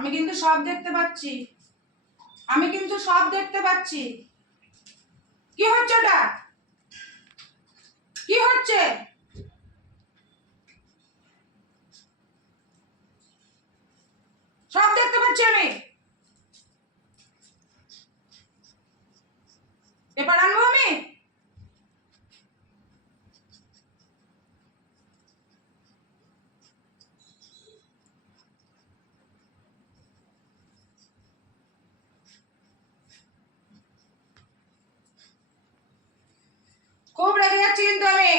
আমি কিন্তু সব দেখতে পাচ্ছি, আমি কিন্তু সব দেখতে পাচ্ছি। কি হচ্ছে ওটা? কি হচ্ছে? সব দেখতে পাচ্ছি আমি। পেপার আনবো আমি? খুব রেগে যাচ্ছি কিন্তু আমি।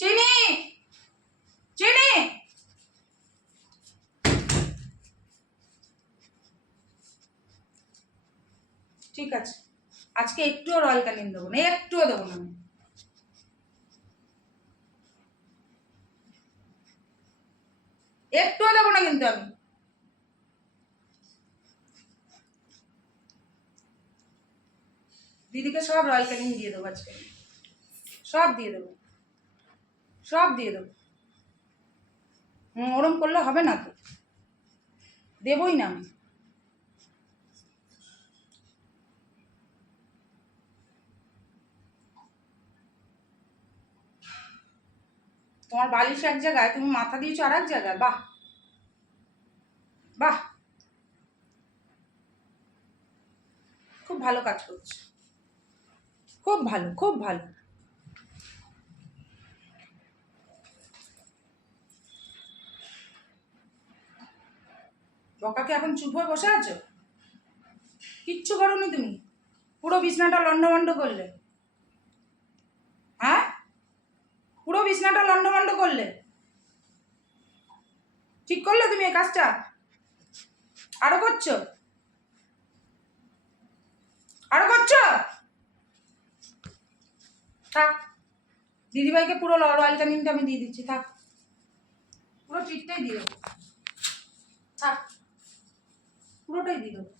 চিনি, চিনি। ঠিক আছে, আজকে একটুও রয়্যাল ক্যানিন দেবো না, একটুও দেবো না আমি। একটুও দেবো না কিন্তু আমি। দিদিকে সব রয়্যাল ক্যানিন দিয়ে দেবো আজকে, সব দিয়ে দেবো, সব দিয়ে দেবো। ওরম করলে হবে না তো, দেবই না আমি। তোমার বালিশ এক জায়গায়, তুমি মাথা দিয়েছো আর এক জায়গায়। বাহ বাহ, খুব ভালো কাজ করছো, খুব ভালো, খুব ভালো। বকাকে এখন চুপ হয়ে বসে আছো? কিচ্ছু করোনি তুমি, পুরো বিছনাটা লন্ডভন্ড করলে। হ্যাঁ, পুরো বিছনাটা লন্ডভন্ড করলে। ঠিক করলে তুমি এই কাজটা? আরো করছো, আরো করছো? থাক, দিদিভাইকে পুরো রয়্যাল ক্যানিনটা আমি দিয়ে দিচ্ছি, থাক, পুরো ট্রিটটাই দিয়ে দেবো, থাক, পুরোটাই দিয়ে দেবো।